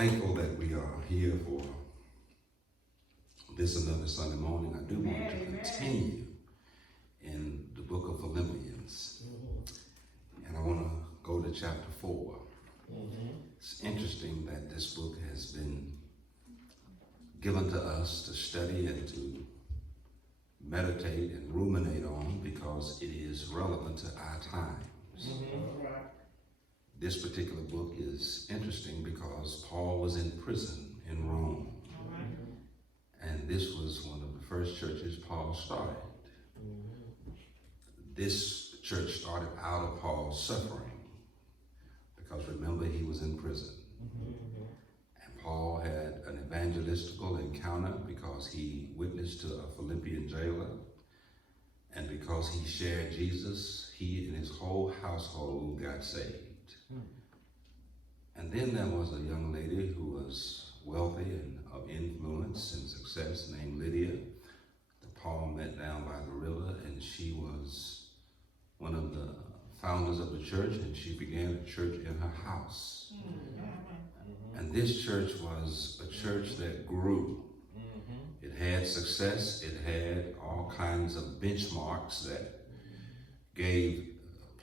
thankful that we are here for this another Sunday morning. I do want to continue in the book of Philippians. And I want to go to chapter 4. It's interesting that this book has been given to us to study and to meditate and ruminate on because it is relevant to our times. This particular book is interesting because Paul was in prison in Rome. And this was one of the first churches Paul started. This church started out of Paul's suffering because remember he was in prison. And Paul had an evangelistical encounter because he witnessed to a Philippian jailer. And because he shared Jesus, he and his whole household got saved. And then there was a young lady who was wealthy and of influence and success named Lydia that Paul met down by the river, and she was one of the founders of the church, and she began a church in her house. And this church was a church that grew. It had success. It had all kinds of benchmarks that gave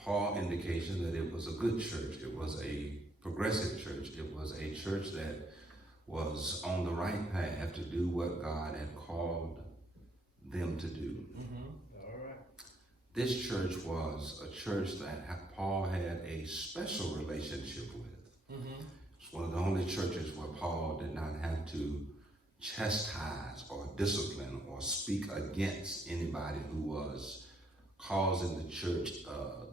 Paul indication that it was a good church. It was a progressive church. It was a church that was on the right path to do what God had called them to do. This church was a church that Paul had a special relationship with. It's one of the only churches where Paul did not have to chastise or discipline or speak against anybody who was causing the church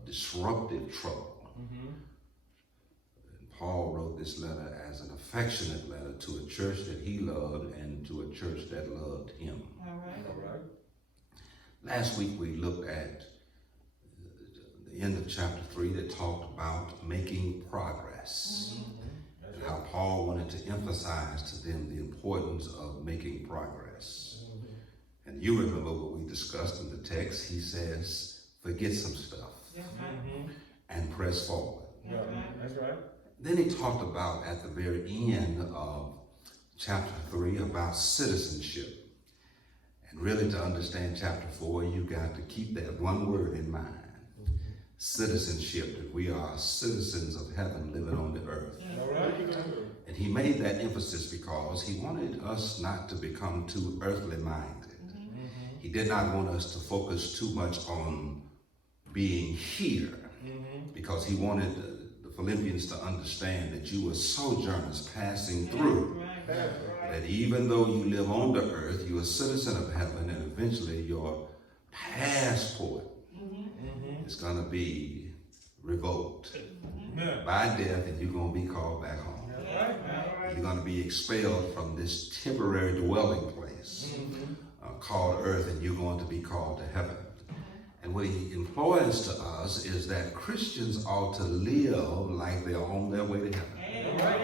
disruptive trouble. And Paul wrote this letter as an affectionate letter to a church that he loved and to a church that loved him. All right. Last week we looked at the end of chapter 3 that talked about making progress. And how Paul wanted to emphasize to them the importance of making progress. And you remember what we discussed in the text. He says, forget some stuff and press forward. That's right. Then he talked about at the very end of chapter 3 about citizenship. And really to understand chapter 4, you got to keep that one word in mind. Citizenship, that we are citizens of heaven living on the earth. All right. And he made that emphasis because he wanted us not to become too earthly minded. He did not want us to focus too much on being here because he wanted the Philippians to understand that you were sojourners passing through. That even though you live on the earth, you're a citizen of heaven, and eventually your passport is going to be revoked by death, and you're going to be called back home. You're going to be expelled from this temporary dwelling place called earth, and you're going to be called to heaven. And what he implores to us is that Christians ought to live like they're on their way to heaven.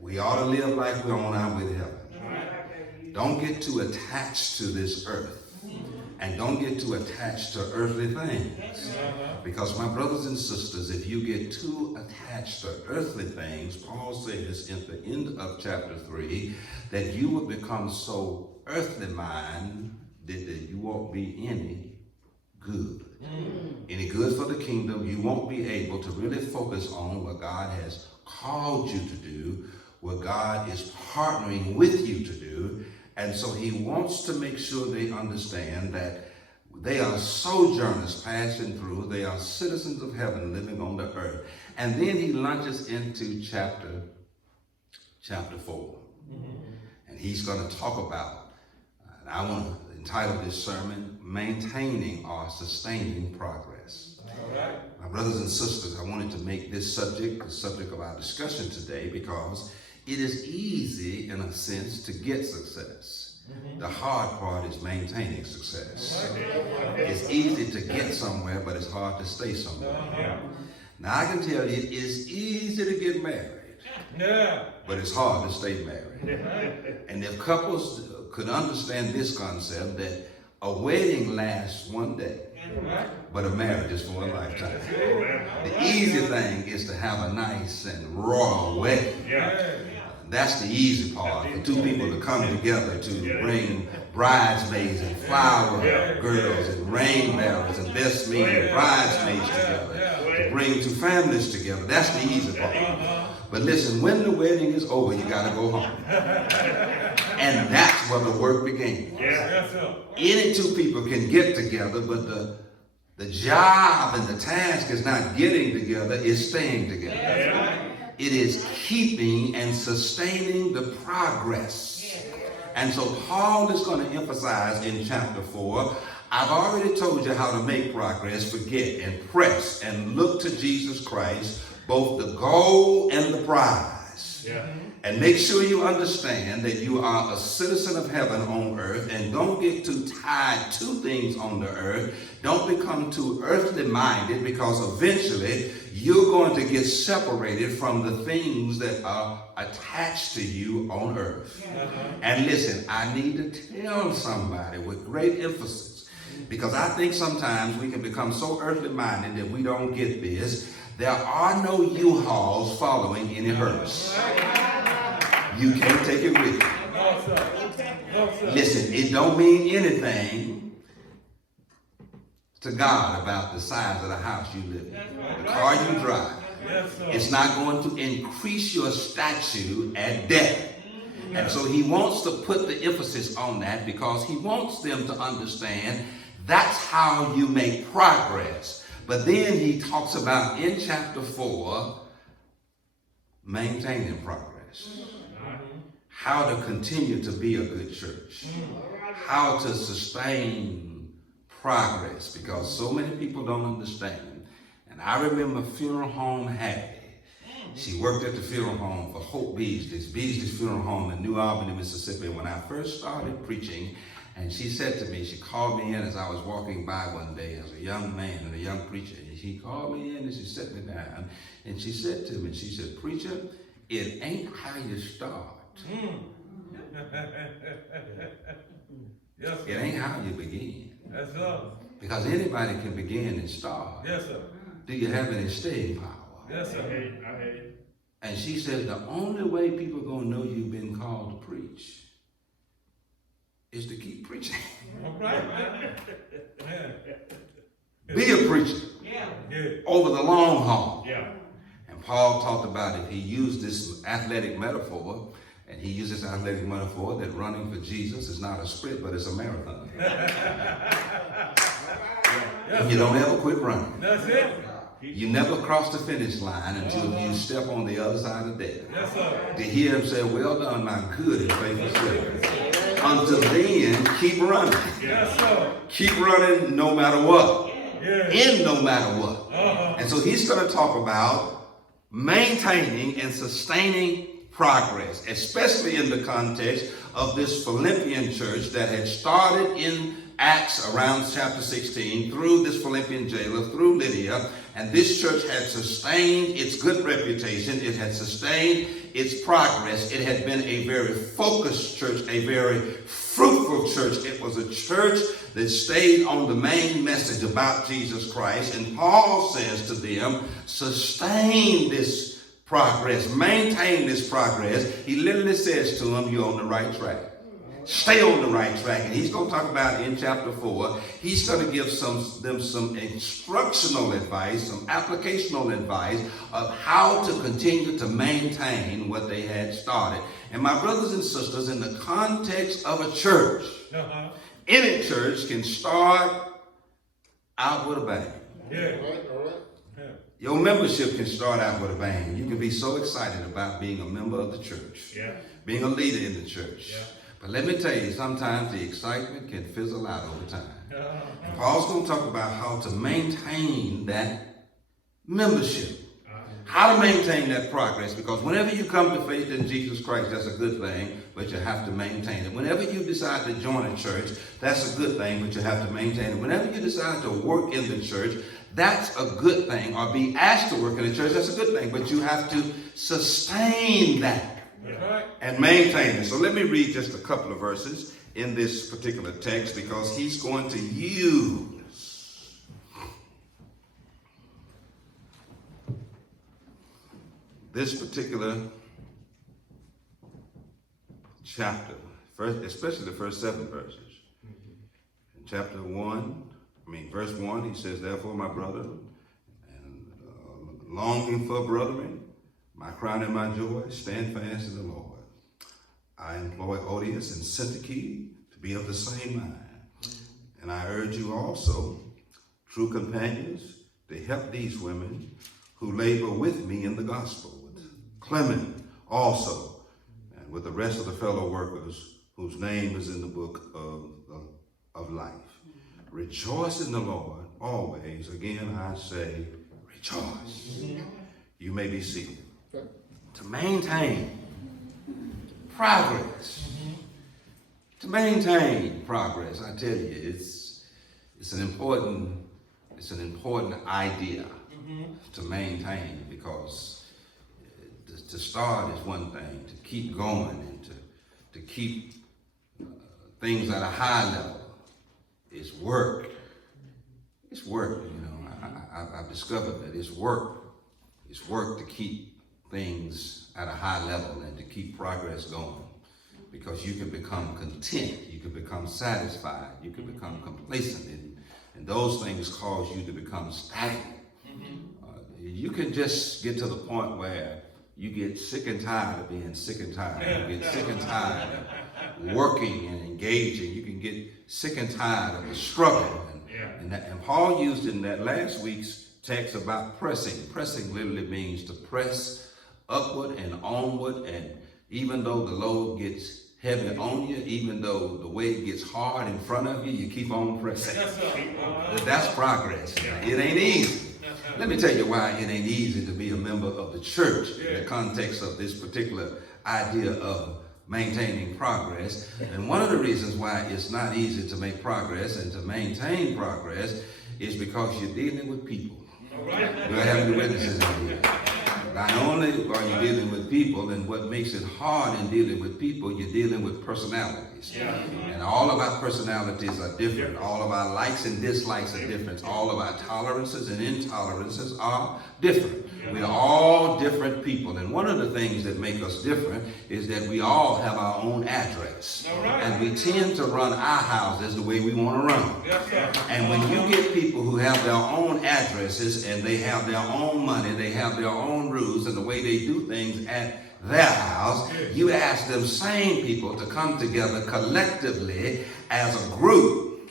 We ought to live like we're on our way to heaven. Don't get too attached to this earth. And don't get too attached to earthly things. Because my brothers and sisters, if you get too attached to earthly things, Paul says in the end of chapter 3, that you will become so earthly minded that you won't be any good. Any good for the kingdom. You won't be able to really focus on what God has called you to do, what God is partnering with you to do. And so he wants to make sure they understand that they are sojourners passing through. They are citizens of heaven living on the earth. And then he launches into chapter 4. And he's going to talk about, and I want to entitle this sermon, Maintaining or Sustaining Progress. All right. My brothers and sisters, I wanted to make this subject the subject of our discussion today because it is easy, in a sense, to get success. The hard part is maintaining success. It's easy to get somewhere, but it's hard to stay somewhere. Now, I can tell you, it's easy to get married, but it's hard to stay married. And if couples could understand this concept, that a wedding lasts one day, but a marriage is for a lifetime. The easy thing is to have a nice and royal wedding. That's the easy part, for two people to come together to bring bridesmaids and flower girls and rain bearers and best men and bridesmaids together, to bring two families together. That's the easy part. But listen, when the wedding is over, you got to go home. And that's where the work begins. Any two people can get together, but the job and the task is not getting together, it's staying together. It is keeping and sustaining the progress. And so Paul is going to emphasize in chapter 4, I've already told you how to make progress, forget and press and look to Jesus Christ, both the goal and the prize. And make sure you understand that you are a citizen of heaven on earth, and don't get too tied to things on the earth. Don't become too earthly minded, because eventually you're going to get separated from the things that are attached to you on earth. And listen, I need to tell somebody with great emphasis, because I think sometimes we can become so earthly minded that we don't get this. There are no U-Hauls following any hearse. You can't take it with you. Listen, it don't mean anything to God about the size of the house you live in, the car you drive. It's not going to increase your stature at death. And so he wants to put the emphasis on that, because he wants them to understand that's how you make progress. But then he talks about in chapter 4, maintaining progress. How to continue to be a good church. How to sustain progress, because so many people don't understand. And I remember Funeral Home Hattie. She worked at the funeral home for Hope Beasley's Funeral Home in New Albany, Mississippi, when I first started preaching. And she said to me, she called me in as I was walking by one day as a young man and a young preacher. And she called me in and she sat me down. And she said to me, she said, "Preacher, it ain't how you start. It ain't how you begin." Because anybody can begin and start. Do you have any staying power? And she said, the only way people are going to know you've been called to preach is to keep preaching. Be a preacher over the long haul. And Paul talked about it. He used this athletic metaphor, and he used this athletic metaphor that running for Jesus is not a sprint, but it's a marathon. You don't ever quit running. That's it. You never cross the finish line until you step on the other side of death. To hear him say, "Well done, my good and faithful servant." Until then, keep running. Keep running no matter what. In no matter what. And so he's going to talk about maintaining and sustaining progress, especially in the context of this Philippian church that had started in Acts around chapter 16 through this Philippian jailer, through Lydia, and this church had sustained its good reputation. It had sustained its progress. It had been a very focused church, a very fruitful church. It was a church that stayed on the main message about Jesus Christ. And Paul says to them, sustain this progress, maintain this progress. He literally says to them, you're on the right track. Stay on the right track. And he's going to talk about in chapter 4, he's going to give them some instructional advice, some applicational advice of how to continue to maintain what they had started. And my brothers and sisters, in the context of a church, any church can start out with a bang. Your membership can start out with a bang. You can be so excited about being a member of the church, being a leader in the church. But let me tell you, sometimes the excitement can fizzle out over time. And Paul's going to talk about how to maintain that membership, how to maintain that progress, because whenever you come to faith in Jesus Christ, that's a good thing, but you have to maintain it. Whenever you decide to join a church, that's a good thing, but you have to maintain it. Whenever you decide to work in the church, that's a good thing, or be asked to work in the church, that's a good thing, but you have to sustain that. And maintain it. So let me read just a couple of verses in this particular text, because he's going to use this particular chapter, especially the first 7 verses. In verse 1, he says, therefore, my brother, and longing for brethren, my crown and my joy, stand fast in the Lord. I employ Odious and Syntyche to be of the same mind. And I urge you also, true companions, to help these women who labor with me in the gospel, with Clement also, and with the rest of the fellow workers whose name is in the book of life. Rejoice in the Lord always. Again, I say, rejoice. You may be seated. To maintain progress. To maintain progress, I tell you, it's an important idea to maintain, because to start is one thing, to keep going and to keep things at a high level is work. It's work, I've discovered that it's work. It's work to keep things at a high level and to keep progress going, because you can become content, you can become satisfied, you can become complacent, and those things cause you to become stagnant. You can just get to the point where you get sick and tired of being sick and tired. You get sick and tired of working and engaging. You can get sick and tired of the struggle. And Paul used in that last week's text about pressing. Pressing literally means to press upward and onward, and even though the load gets heavy on you, even though the weight gets hard in front of you, you keep on pressing. That's progress. It ain't easy. Let me tell you why it ain't easy to be a member of the church in the context of this particular idea of maintaining progress. And one of the reasons why it's not easy to make progress and to maintain progress is because you're dealing with people. Do I have any witnesses in here? Not only are you dealing with people, and what makes it hard in dealing with people, you're dealing with personalities. And all of our personalities are different. All of our likes and dislikes are different. All of our tolerances and intolerances are different. We are all different people. And one of the things that make us different is that we all have our own address. And we tend to run our houses the way we want to run. And when you get people who have their own addresses and they have their own money, they have their own rules and the way they do things at their house, you ask them same people to come together collectively as a group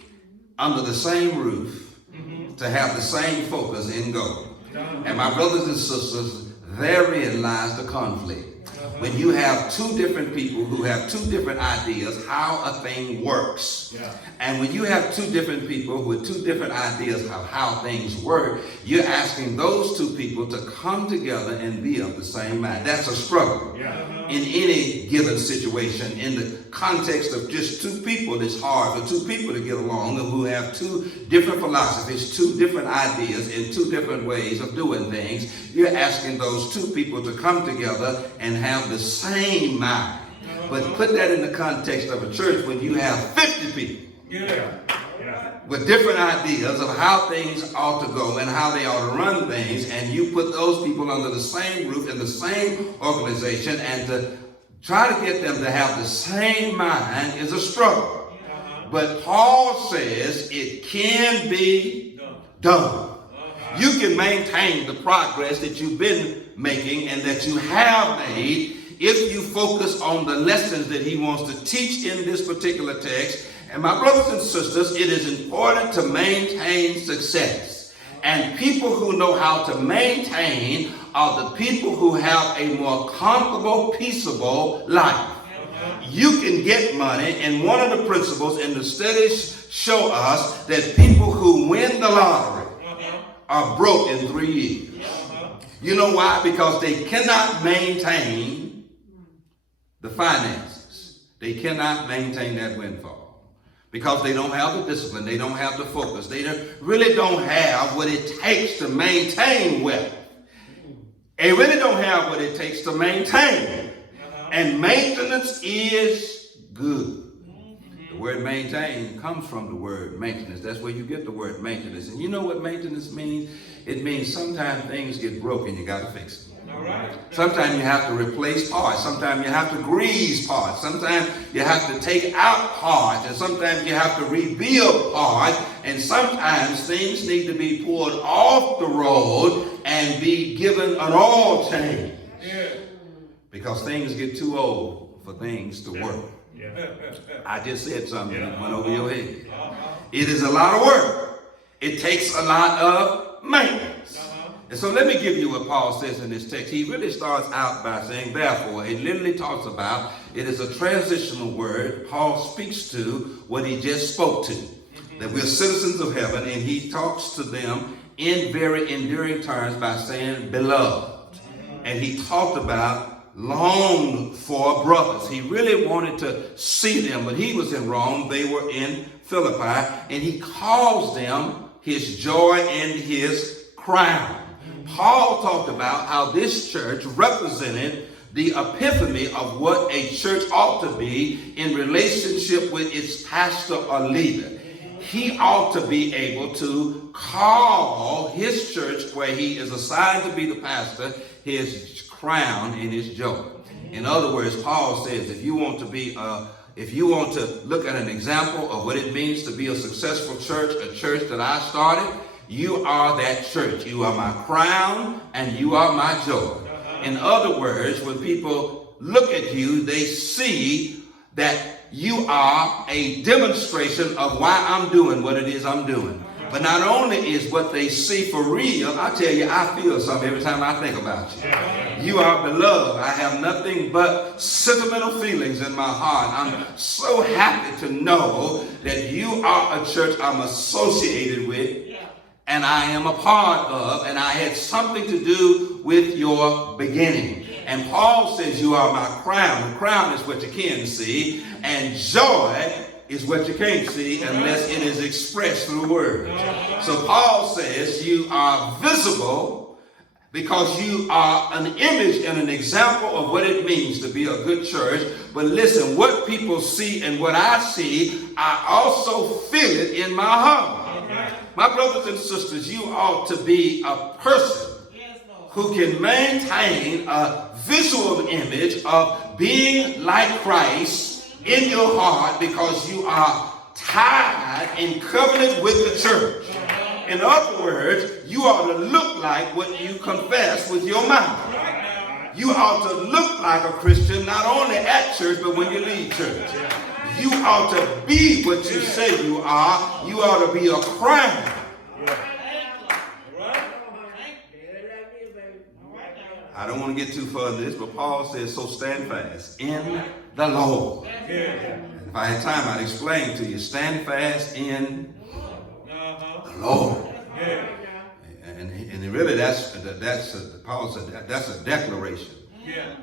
under the same roof to have the same focus in goal. And my brothers and sisters, therein lies the conflict. When you have two different people who have two different ideas how a thing works. And when you have two different people with two different ideas of how things work, you're asking those two people to come together and be of the same mind. That's a struggle. In any given situation, in the context of just two people, it's hard for two people to get along who have two different philosophies, two different ideas, and two different ways of doing things. You're asking those two people to come together and have the same mind. But put that in the context of a church when you have 50 people with different ideas of how things ought to go and how they ought to run things, and you put those people under the same roof in the same organization, and to try to get them to have the same mind is a struggle. But Paul says it can be done. You can maintain the progress that you've been making and that you have made if you focus on the lessons that he wants to teach in this particular text. And my brothers and sisters, it is important to maintain success. And people who know how to maintain are the people who have a more comfortable, peaceable life. You can get money, and one of the principles in the studies show us that people who win the lottery are broke in 3 years. You know why? Because they cannot maintain the finances. They cannot maintain that windfall. Because they don't have the discipline, they don't have the focus, they really don't have what it takes to maintain wealth. They really don't have what it takes to maintain it. And maintenance is good. The word maintain comes from the word maintenance. That's where you get the word maintenance. And you know what maintenance means? It means sometimes things get broken, you got to fix them. Sometimes you have to replace parts. Sometimes you have to grease parts. Sometimes you have to take out parts. And sometimes you have to rebuild parts. And sometimes things need to be pulled off the road and be given an oil change. Because things get too old for things to work. I just said something that went over your head. It is a lot of work. It takes a lot of maintenance. And so let me give you what Paul says in this text. He really starts out by saying, therefore. It literally talks about, it is a transitional word. Paul speaks to what he just spoke to. That we're citizens of heaven, and he talks to them in very enduring terms by saying, beloved. And he talked about longed for brothers. He really wanted to see them, but he was in Rome. They were in Philippi, and he calls them his joy and his crown. Paul talked about how this church represented the epiphany of what a church ought to be in relationship with its pastor or leader. He ought to be able to call his church, where he is assigned to be the pastor, his crown and his joy. In other words, Paul says, if you want to look at an example of what it means to be a successful church, a church that I started, you are that church. You are my crown and you are my joy. In other words, when people look at you, they see that you are a demonstration of why I'm doing what it is I'm doing. But not only is what they see for real, I tell you, I feel something every time I think about you. You are beloved. I have nothing but sentimental feelings in my heart. I'm so happy to know that you are a church I'm associated with, and I am a part of, and I had something to do with your beginning. And Paul says you are my crown. The crown is what you can see, and joy is what you can't see unless it is expressed through words. So Paul says you are visible because you are an image and an example of what it means to be a good church. But listen, what people see and what I see, I also feel it in my heart. My brothers and sisters, you ought to be a person who can maintain a visual image of being like Christ in your heart, because you are tied and covenant with the church. In other words, you ought to look like what you confess with your mouth. You ought to look like a Christian not only at church, but when you leave church. You ought to be what you say you are. You ought to be a crown. I don't want to get too far into this, but Paul says, so stand fast in the Lord. If I had time, I'd explain to you. Stand fast in the Lord. And really, Paul said that's a declaration.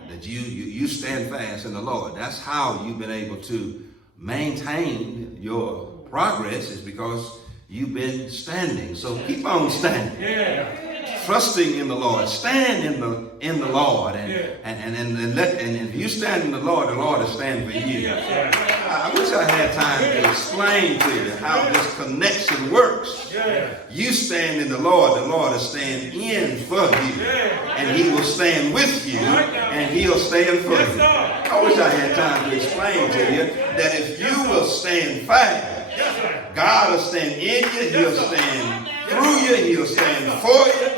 That you stand fast in the Lord. That's how you've been able to maintain your progress, is because you've been standing. So keep on standing. Trusting in the Lord. Stand in the Lord. And if you stand in the Lord will stand for you. I wish I had time to explain to you how this connection works. You stand in the Lord will stand in for you. And he will stand with you, and he'll stand for you. I wish I had time to explain to you that if you will stand fast, God will stand in you, he'll stand through you, he'll stand for you,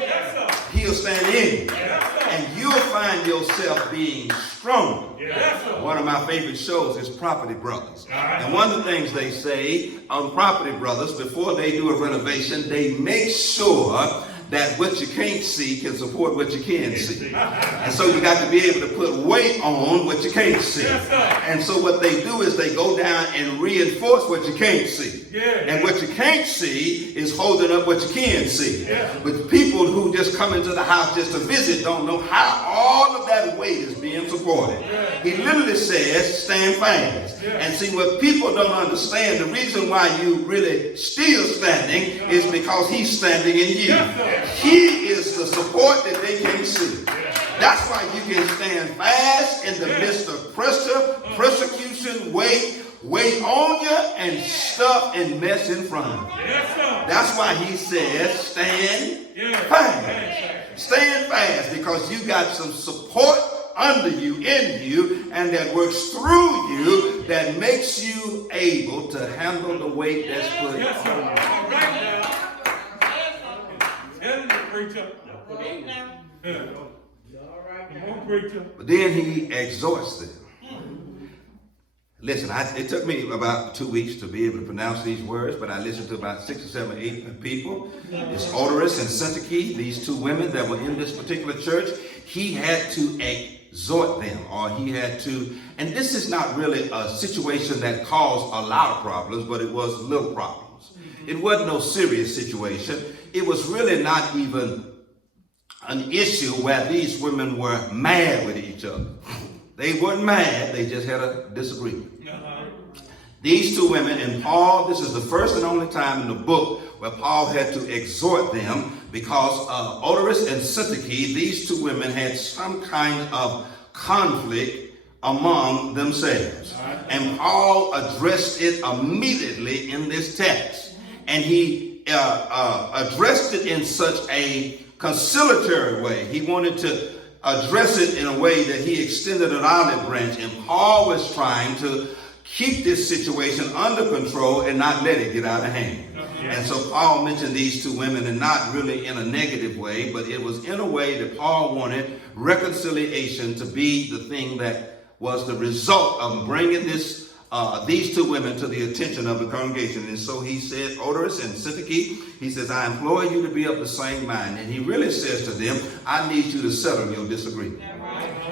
he'll stand in you. And you'll find yourself being stronger. One of my favorite shows is Property Brothers. And one of the things they say on Property Brothers, before they do a renovation, they make sure that what you can't see can support what you can see. And so you got to be able to put weight on what you can't see. And so what they do is they go down and reinforce what you can't see. And what you can't see is holding up what you can see. But people who just come into the house just to visit don't know how all of that weight is being supported. He literally says, stand fast. And see, what people don't understand, the reason why you really still standing is because he's standing in you. He is the support that they can't see. That's why you can stand fast in the midst of pressure, persecution, weight, wait on you and stuff and mess in front of you. Yes, sir. That's why he says stand fast. Stand fast, because you got some support under you, in you, and that works through you, that makes you able to handle the weight that's put on you. All right now. Tell the preacher. Come on, preacher. But then he exhorts them. Listen, it took me about 2 weeks to be able to pronounce these words, but I listened to about 6 or 7 or 8 people. It's Odorous and Syntyche, these 2 women that were in this particular church. He had to exhort them, or he had to, and this is not really a situation that caused a lot of problems, but it was little problems. It wasn't no serious situation. It was really not even an issue where these women were mad with each other. They weren't mad, they just had a disagreement. These 2 women, and Paul, this is the first and only time in the book where Paul had to exhort them, because Odorous and Syntyche, these 2 women had some kind of conflict among themselves. And Paul addressed it immediately in this text. And he addressed it in such a conciliatory way. He wanted to address it in a way that he extended an olive branch, and Paul was trying to keep this situation under control and not let it get out of hand. And so Paul mentioned these 2 women, and not really in a negative way, but it was in a way that Paul wanted reconciliation to be the thing that was the result of bringing these 2 women to the attention of the congregation. And so he said, Odorous and Syntyche, he says, I implore you to be of the same mind. And he really says to them, I need you to settle your disagreement.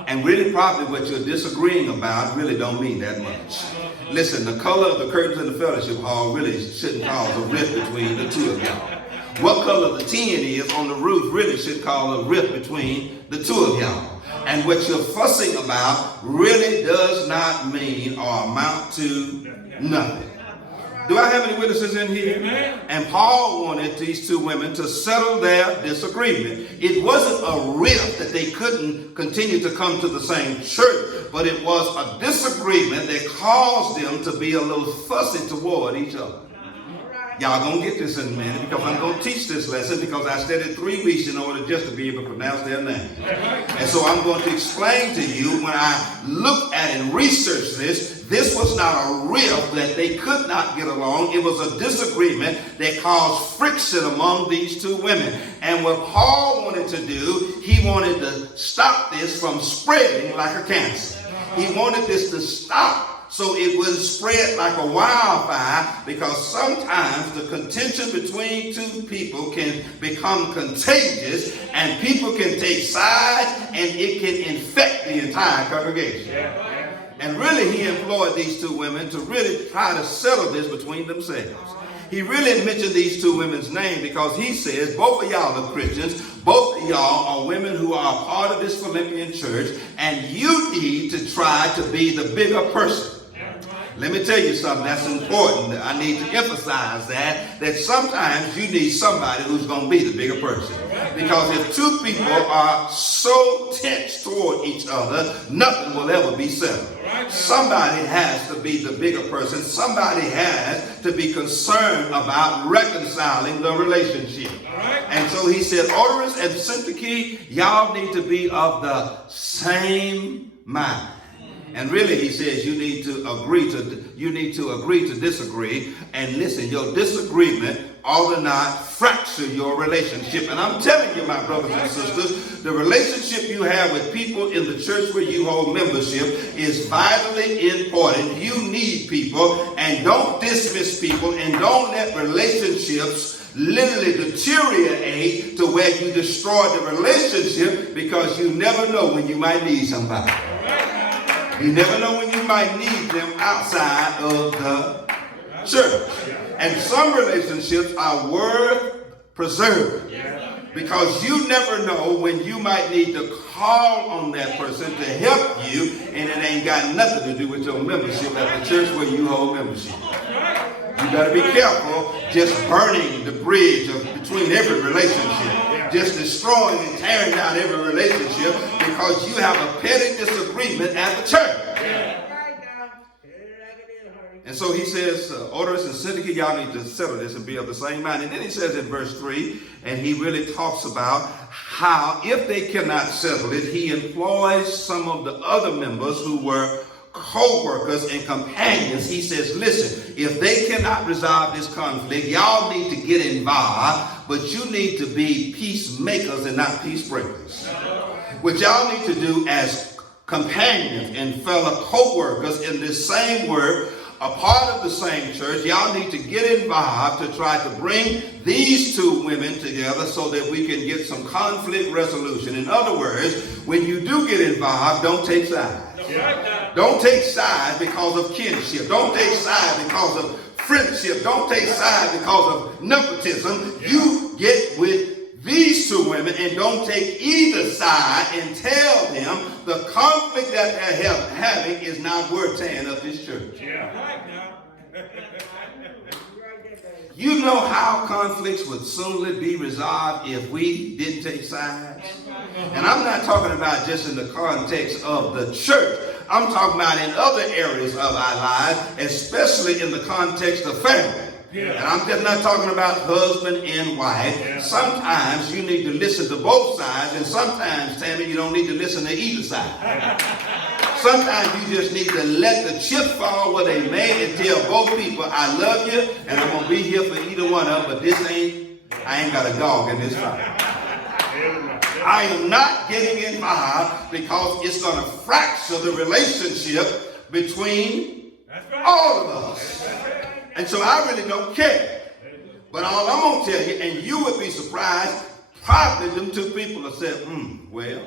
And really probably what you're disagreeing about really don't mean that much. Listen, the color of the curtains in the fellowship hall really shouldn't cause a rift between the 2 of y'all. What color the tin is on the roof really should cause a rift between the 2 of y'all. And what you're fussing about really does not mean or amount to nothing. Do I have any witnesses in here? Amen. And Paul wanted these 2 women to settle their disagreement. It wasn't a rift that they couldn't continue to come to the same church, but it was a disagreement that caused them to be a little fussy toward each other. Y'all gonna get this in a minute, because I'm gonna teach this lesson, because I studied 3 weeks in order just to be able to pronounce their name. And so I'm going to explain to you, when I look at and research this was not a rift that they could not get along. It was a disagreement that caused friction among these 2 women. And what Paul wanted to do, he wanted to stop this from spreading like a cancer. He wanted this to stop so it wouldn't spread like a wildfire, because sometimes the contention between 2 people can become contagious, and people can take sides, and it can infect the entire congregation. And really, he employed these 2 women to really try to settle this between themselves. He really mentioned these 2 women's name because he says, both of y'all are Christians, both of y'all are women who are a part of this Philippian church, and you need to try to be the bigger person. Let me tell you something that's important. I need to emphasize that sometimes you need somebody who's going to be the bigger person. Because if 2 people are so tense toward each other, nothing will ever be settled. Somebody has to be the bigger person. Somebody has to be concerned about reconciling the relationship. And so he said, Odorous and Syntyche, y'all need to be of the same mind. And really, he says you need to agree to disagree. And listen, your disagreement ought to not fracture your relationship. And I'm telling you, my brothers and sisters, the relationship you have with people in the church where you hold membership is vitally important. You need people, and don't dismiss people, and don't let relationships literally deteriorate to where you destroy the relationship, because you never know when you might need somebody. You never know when you might need them outside of the church. And some relationships are worth preserving, because you never know when you might need to call on that person to help you, and it ain't got nothing to do with your membership at the church where you hold membership. You got to be careful just burning the bridge between every relationship, just destroying and tearing down every relationship because you have a petty disagreement at the church. And so he says, Odorous and Syntyche, y'all need to settle this and be of the same mind. And then he says in verse 3, and he really talks about how if they cannot settle it, he employs some of the other members who were co-workers and companions. He says, listen, if they cannot resolve this conflict, y'all need to get involved, but you need to be peacemakers and not peace breakers. What y'all need to do as companions and fellow co-workers in this same work, a part of the same church, y'all need to get involved to try to bring these two women together so that we can get some conflict resolution. In other words, when you do get involved, don't take sides. Don't take sides because of kinship. Don't take sides because of friendship. Don't take sides because of nepotism. You get with these two women and don't take either side and tell them the conflict that they're having is not worth tearing up this church. You know how conflicts would soonly be resolved if we didn't take sides? And I'm not talking about just in the context of the church. I'm talking about in other areas of our lives, especially in the context of family. And I'm just not talking about husband and wife. Sometimes you need to listen to both sides, and sometimes, Tammy, you don't need to listen to either side. Sometimes you just need to let the chip fall where they may and tell both people, I love you, and I'm going to be here for either one of them, but I ain't got a dog in this fight. I am not getting involved because it's going to fracture the relationship between all of us. And so I really don't care. But all I'm going to tell you, and you would be surprised, probably them two people have said, well.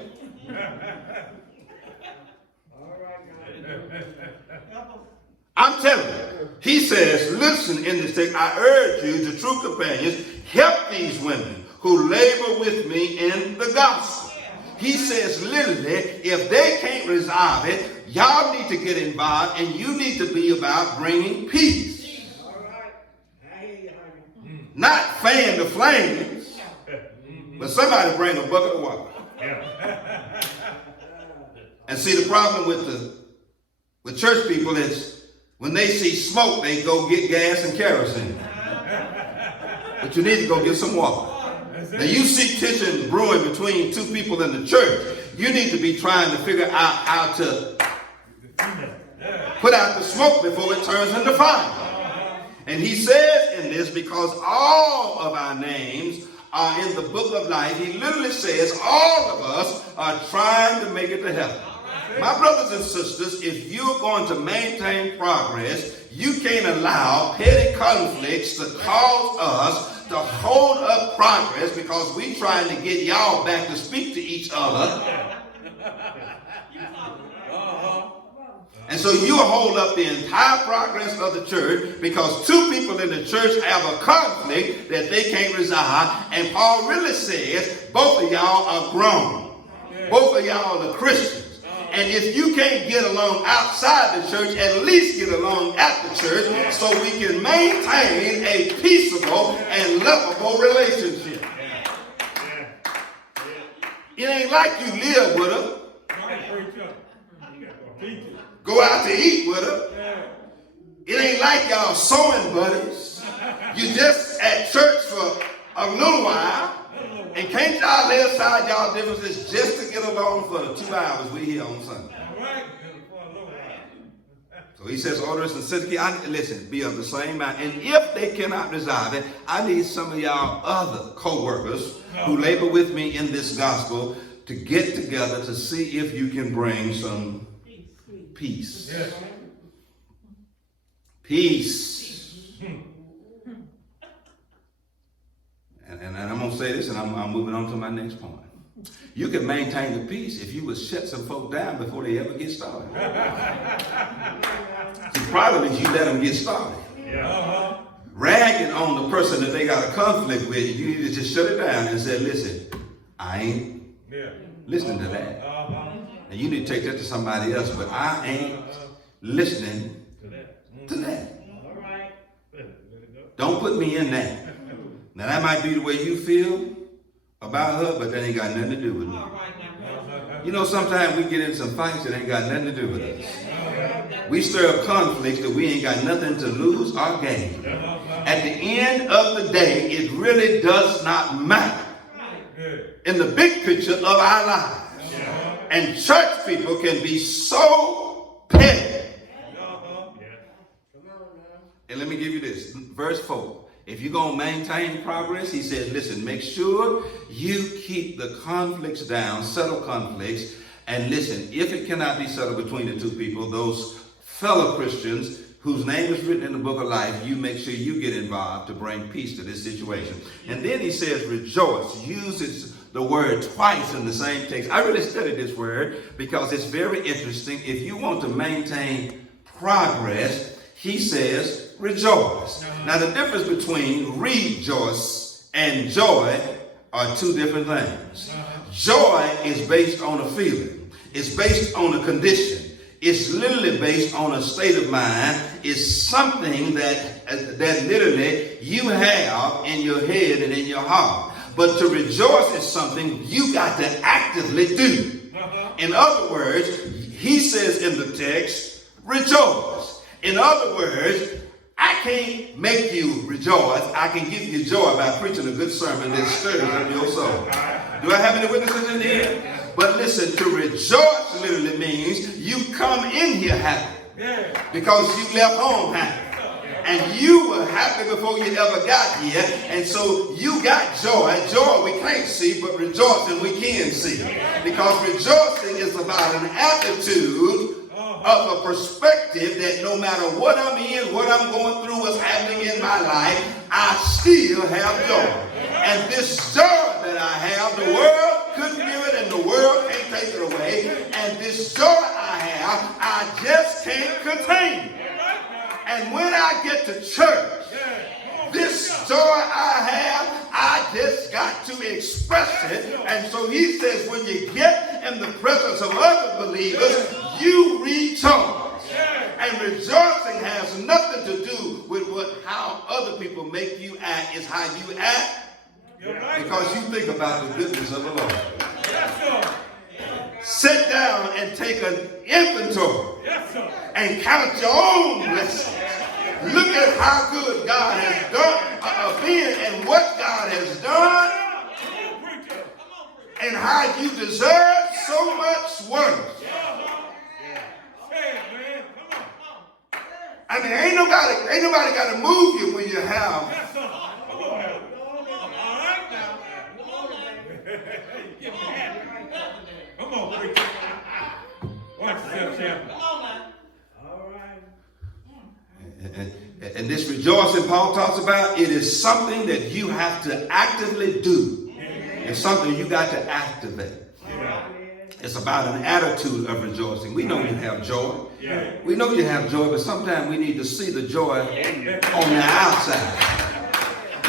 I'm telling you, he says, listen in this text, I urge you, the true companions, help these women who labor with me in the gospel. He says literally, if they can't resolve it, y'all need to get involved and you need to be about bringing peace. Not fan the flames, but somebody bring a bucket of water. And see, the problem with church people is when they see smoke, they go get gas and kerosene. But you need to go get some water. Now you see tension brewing between two people in the church. You need to be trying to figure out how to put out the smoke before it turns into fire. And he says in this, because all of our names are in the book of life, he literally says all of us are trying to make it to heaven. My brothers and sisters, if you're going to maintain progress, you can't allow petty conflicts to cause us to hold up progress because we're trying to get y'all back to speak to each other. And so you hold up the entire progress of the church because two people in the church have a conflict that they can't resolve. And Paul really says both of y'all are grown. Both of y'all are Christians. And if you can't get along outside the church, at least get along at the church so we can maintain a peaceable and lovable relationship. It ain't like you live with them. Go out to eat with them. It ain't like y'all sewing buddies. You just at church for a little while. And can't y'all lay aside y'all differences just to get along for the 2 hours we here on Sunday? So he says, Odorous and Syntyche, listen, be of the same mind. And if they cannot resolve it, I need some of y'all other co-workers who labor with me in this gospel to get together to see if you can bring some peace. Peace. And I'm going to say this, and I'm moving on to my next point. You can maintain the peace if you would shut some folk down before they ever get started. The problem is you let them get started. Ragging on the person that they got a conflict with, you need to just shut it down and say, listen, I ain't listening to that. And you need to take that to somebody else, but I ain't listening to that. Don't put me in that. Now that might be the way you feel about her, but that ain't got nothing to do with me. You know, sometimes we get in some fights that ain't got nothing to do with us. We stir up conflicts that we ain't got nothing to lose or gain. At the end of the day, it really does not matter in the big picture of our lives. And church people can be so petty. And let me give you this, verse 4. If you're going to maintain progress, he said, listen, make sure you keep the conflicts down, settle conflicts. And listen, if it cannot be settled between the two people, those fellow Christians whose name is written in the book of life, you make sure you get involved to bring peace to this situation. And then he says, rejoice. Uses the word twice in the same text. I really studied this word because it's very interesting. If you want to maintain progress, he says, rejoice. Now, the difference between rejoice and joy are two different things. Joy is based on a feeling. It's based on a condition. It's literally based on a state of mind. It's something that literally you have in your head and in your heart. But to rejoice is something you got to actively do. In other words, he says in the text, rejoice. In other words, I can't make you rejoice. I can give you joy by preaching a good sermon that stirs up your soul. Do I have any witnesses in here? But listen, to rejoice literally means you come in here happy because you left home happy. And you were happy before you ever got here. And so you got joy. Joy we can't see, but rejoicing we can see. Because rejoicing is about an attitude of a perspective that no matter what I'm in, what I'm going through, what's happening in my life, I still have joy. And this joy that I have, the world couldn't give it and the world can't take it away. And this joy I have, I just can't contain it. And when I get to church, this joy I have, I just got to express it. And so he says, when you get in the presence of other believers, you rejoice. And rejoicing has nothing to do with how other people make you act. It's how you act because you think about the goodness of the Lord. Sit down and take an inventory and count your own blessings. Look at how good God has been and what God has done and how you deserve so much worse. I mean, ain't nobody got to move you when you have. Come on, preacher. Watch yourself, champ. And this rejoicing Paul talks about, it is something that you have to actively do. It's something you got to activate. It's about an attitude of rejoicing. We know you have joy. We know you have joy, but sometimes we need to see the joy on the outside.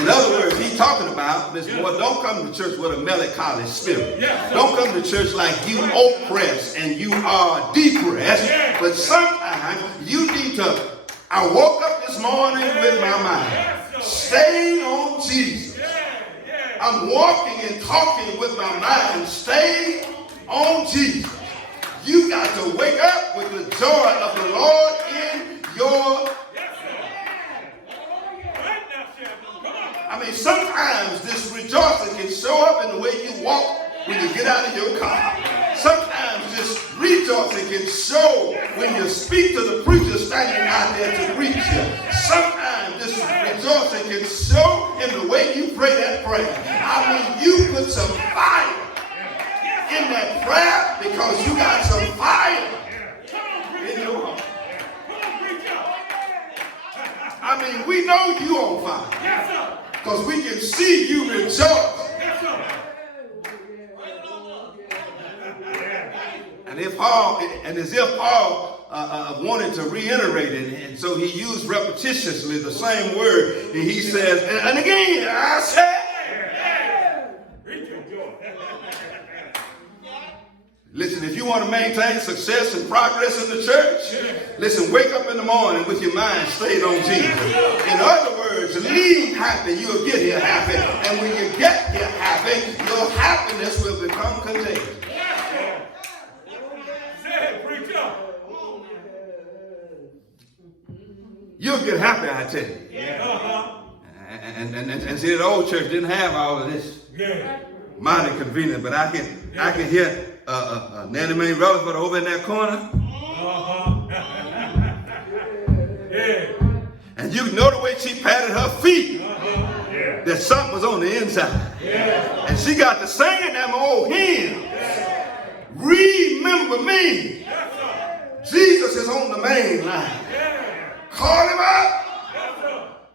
In other words, he's talking about this boy, don't come to church with a melancholy spirit. Don't come to church like you oppressed and you are depressed. But sometimes you need to, I woke up this morning with my mind staying on Jesus. I'm walking and talking with my mind staying on Jesus. You got to wake up with the joy of the Lord in your. I mean, sometimes this rejoicing can show up in the way you walk when you get out of your car. Sometimes this rejoicing can show when you speak to the preacher standing out there to preach you. Sometimes this rejoicing can show in the way you pray that prayer. I mean, you put some fire in that prayer because you got some fire in your heart. I mean, we know you on fire because we can see you rejoice. And as if Paul wanted to reiterate it, and so he used repetitiously the same word, and he says, and again, I said. Listen, if you want to maintain success and progress in the church, listen, wake up in the morning with your mind stayed on Jesus. In other words, leave happy, you'll get here happy. And when you get here happy, your happiness will become contagious. you'll get happy, I tell you. And see, the old church didn't have all of this. Mighty convenient, but I can hear Nanny Mae Rutherford over in that corner. And you know the way she patted her feet, that something was on the inside. And she got to singing them old hymns. Remember me. Jesus is on the main line. Call him up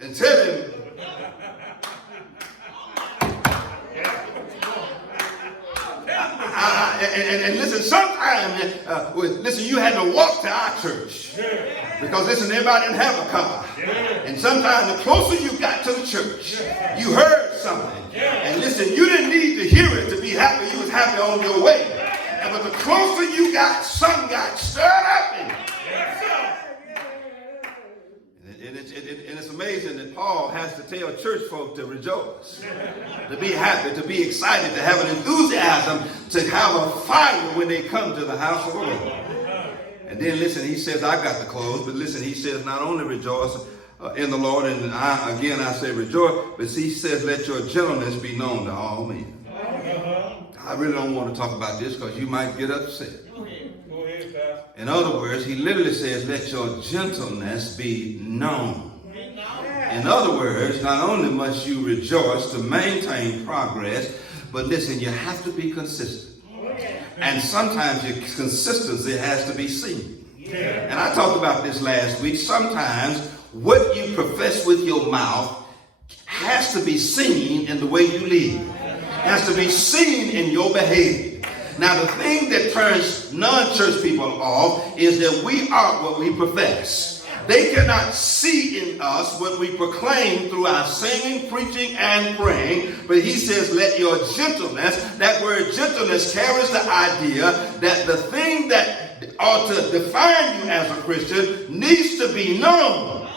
and tell him. And listen, sometimes, listen, you had to walk to our church. Because listen, everybody didn't have a car. And sometimes the closer you got to the church, you heard something. And listen, you didn't need to hear it to be happy. You was happy on your way. But the closer you got, something got stirred up in you. And it's amazing that Paul has to tell church folk to rejoice, to be happy, to be excited, to have an enthusiasm, to have a fire when they come to the house of the Lord. And then listen, he says, I got the clothes, but listen, he says, not only rejoice in the Lord, and I say rejoice, but he says, let your gentleness be known to all men. I really don't want to talk about this because you might get upset. In other words, he literally says, let your gentleness be known. In other words, not only must you rejoice to maintain progress, but listen, you have to be consistent. And sometimes your consistency has to be seen. And I talked about this last week. Sometimes what you profess with your mouth has to be seen in the way you live. Has to be seen in your behavior. Now, the thing that turns non-church people off is that we are what we profess. They cannot see in us what we proclaim through our singing, preaching, and praying. But he says, let your gentleness, that word gentleness carries the idea that the thing that ought to define you as a Christian needs to be known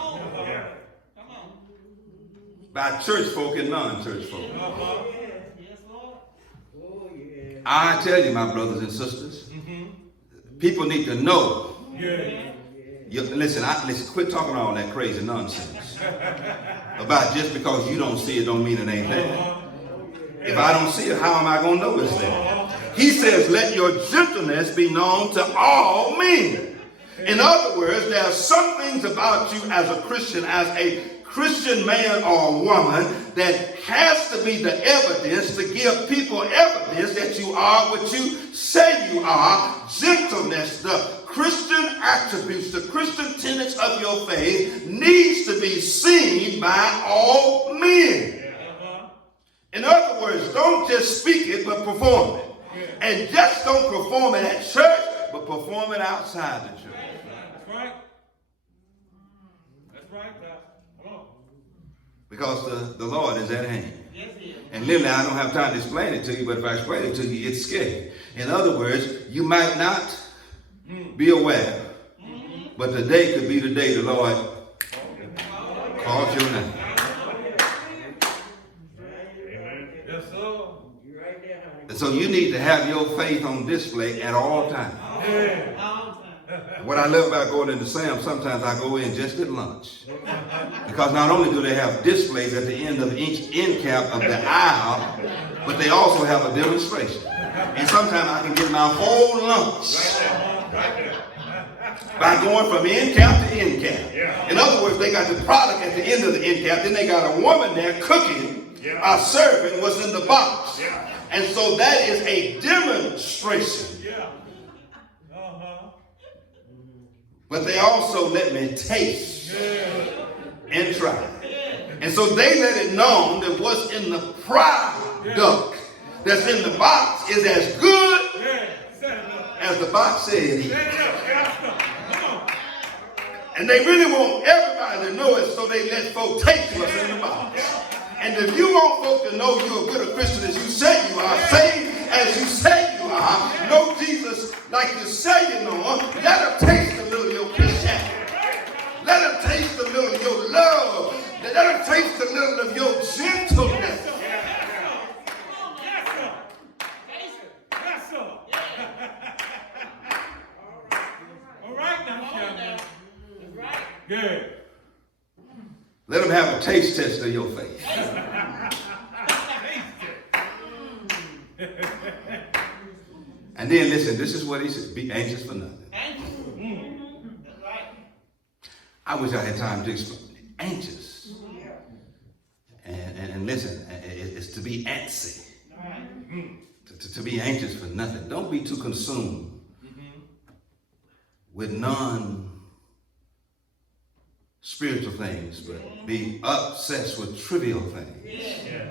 by church folk and non-church folk. I tell you, my brothers and sisters, people need to know. Listen, quit talking all that crazy nonsense about just because you don't see it don't mean it ain't there. If I don't see it, how am I going to know it's there? He says, let your gentleness be known to all men. In other words, there are some things about you as a Christian, as a Christian man or woman, that has to be the evidence to give people evidence that you are what you say you are. Gentleness, the Christian attributes, the Christian tenets of your faith needs to be seen by all men. In other words, don't just speak it, but perform it. And just don't perform it at church, but perform it outside the church. That's right. That's right, God. Come on. Because the Lord is at hand. And literally, I don't have time to explain it to you, but if I explain it to you, it's scary. In other words, you might not be aware, but today could be the day the Lord calls your name. Yes, sir. And so you need to have your faith on display at all times. What I love about going into Sam, sometimes I go in just at lunch. Because not only do they have displays at the end of each end cap of the aisle, but they also have a demonstration. And sometimes I can get my whole lunch by going from end cap to end cap. In other words, they got the product at the end of the end cap, then they got a woman there cooking, serving what's in the box. And so that is a demonstration. But they also let me taste and try. And so they let it known that what's in the product that's in the box is as good as the box said it is. And they really want everybody to know it, so they let folk taste what's in the box. And if you want folk to know you're as good a Christian as you say you are, saved as you say you are, know Jesus like you say you know him, let them taste a little of your Christianity. Let them taste a little of your love. Let them taste a little of your gentleness. All right now, young man. That's right. Good. Let them have a taste test of your faith. And then listen, this is what he said, be anxious for nothing. That's right. I wish I had time to explain. Anxious. And listen, it's to be antsy. To be anxious for nothing. Don't be too consumed with non-spiritual things, but be obsessed with trivial things. Yeah.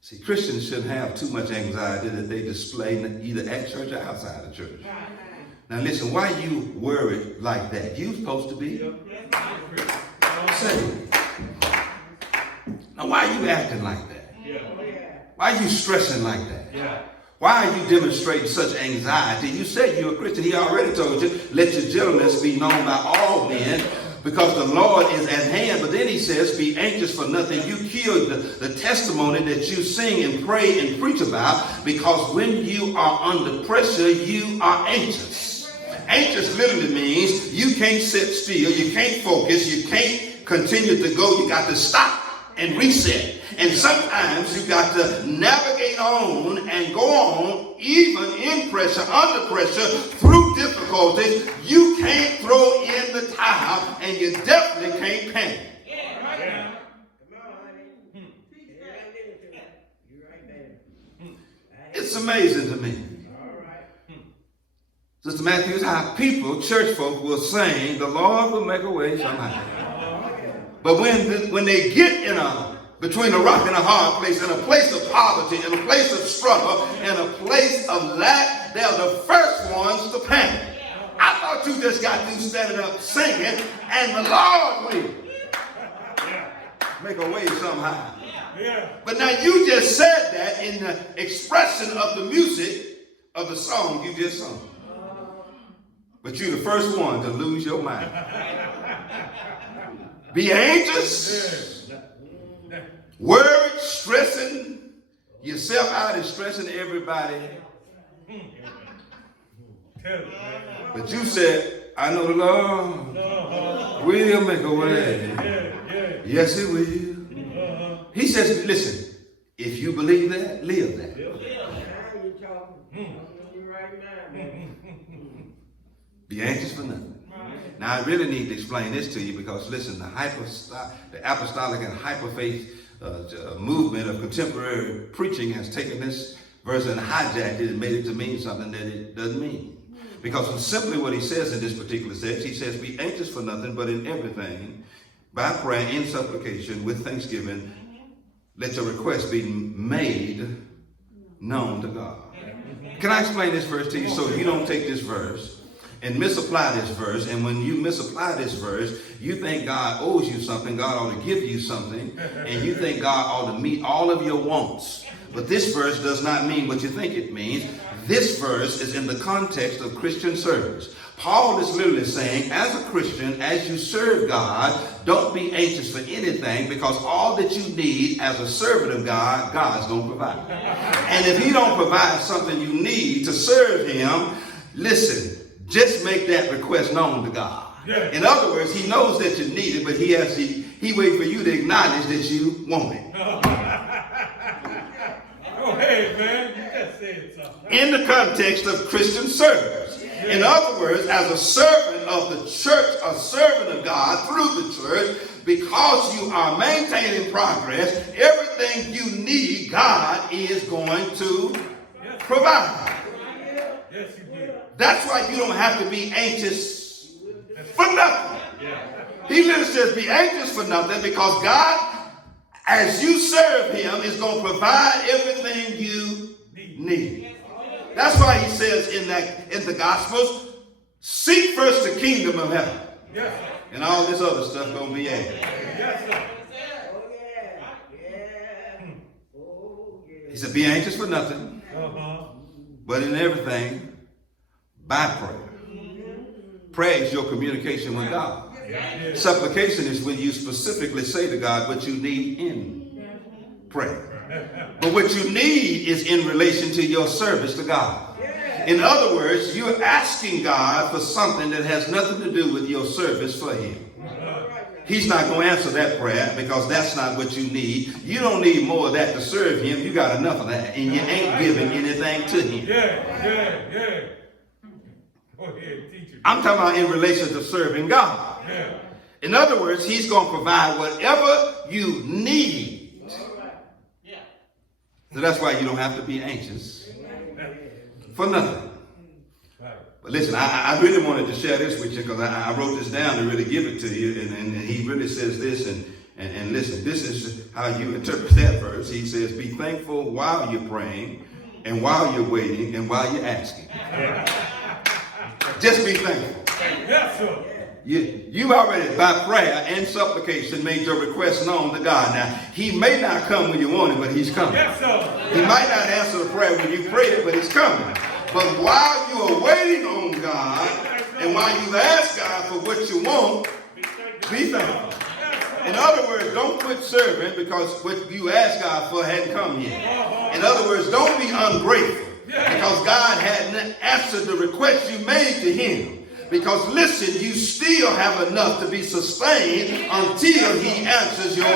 See, Christians shouldn't have too much anxiety that they display either at church or outside of church. Now listen, why you worried like that? You're supposed to be saved. Now why are you acting like that? Why are you stressing like that? Why are you demonstrating such anxiety? You said you're a Christian. He already told you, let your gentleness be known by all men, because the Lord is at hand. But then he says, be anxious for nothing. You killed the testimony that you sing and pray and preach about, because when you are under pressure, you are anxious. Anxious literally means you can't sit still, you can't focus, you can't continue to go, you got to stop and reset. And sometimes you got to navigate on and go on, even in pressure, under pressure, through difficulties. You can't throw in the towel, and you definitely can't panic. It's amazing to me. Sister Matthews, how people, church folk, will sing, the Lord will make a way somehow. But when they get between a rock and a hard place, in a place of poverty, in a place of struggle, in a place of lack, they're the first ones to panic. I thought you just got through standing up singing, and the Lord will make a way somehow. But now you just said that in the expression of the music of the song you just sung. But you're the first one to lose your mind. Be anxious, worried, stressing yourself out and stressing everybody. But you said, I know the Lord will make a way. Yes, he will. He says, listen, if you believe that, live that. Be anxious for nothing. Now, I really need to explain this to you, because, listen, the apostolic and hyper-faith movement of contemporary preaching has taken this verse and hijacked it and made it to mean something that it doesn't mean. Because simply what he says in this particular text, he says, be anxious for nothing, but in everything, by prayer, in supplication, with thanksgiving, let your request be made known to God. Can I explain this verse to you so you don't take this verse and misapply this verse? And when you misapply this verse, you think God owes you something, God ought to give you something, and you think God ought to meet all of your wants. But this verse does not mean what you think it means. This verse is in the context of Christian service. Paul is literally saying, as a Christian, as you serve God, don't be anxious for anything, because all that you need as a servant of God, God's going to provide. And if he don't provide something you need to serve him, listen, just make that request known to God. In other words, he knows that you need it, but he waits for you to acknowledge that you want it. Oh, hey, man, you just said something. In the context of Christian service. In other words, as a servant of the church, a servant of God through the church, because you are maintaining progress, everything you need, God is going to provide. Yes, he will. That's why you don't have to be anxious for nothing. He literally says, be anxious for nothing, because God, as you serve him, is going to provide everything you need. That's why he says in the Gospels, seek first the kingdom of heaven. And all this other stuff going to be added. He said, be anxious for nothing, but in everything, by prayer. Prayer is your communication with God. Supplication is when you specifically say to God what you need in prayer. But what you need is in relation to your service to God. In other words, you're asking God for something that has nothing to do with your service for him. He's not going to answer that prayer because that's not what you need. You don't need more of that to serve him. You got enough of that, and you ain't giving anything to him. Yeah. Go ahead, teacher. I'm talking about in relation to serving God. Yeah. In other words, he's going to provide whatever you need. Yeah. So that's why you don't have to be anxious for nothing. But listen, I really wanted to share this with you because I wrote this down to really give it to you. And he really says this. And listen, this is how you interpret that verse. He says, be thankful while you're praying and while you're waiting and while you're asking. Just be thankful. Yes, sir. You already, by prayer and supplication, made your request known to God. Now, he may not come when you want him, but he's coming. Yes, sir. He might not answer the prayer when you pray it, but he's coming. But while you are waiting on God, and while you ask God for what you want, be thankful. In other words, don't quit serving because what you asked God for hadn't come yet. In other words, don't be ungrateful because God hadn't answered the request you made to him. Because listen, you still have enough to be sustained until he answers your.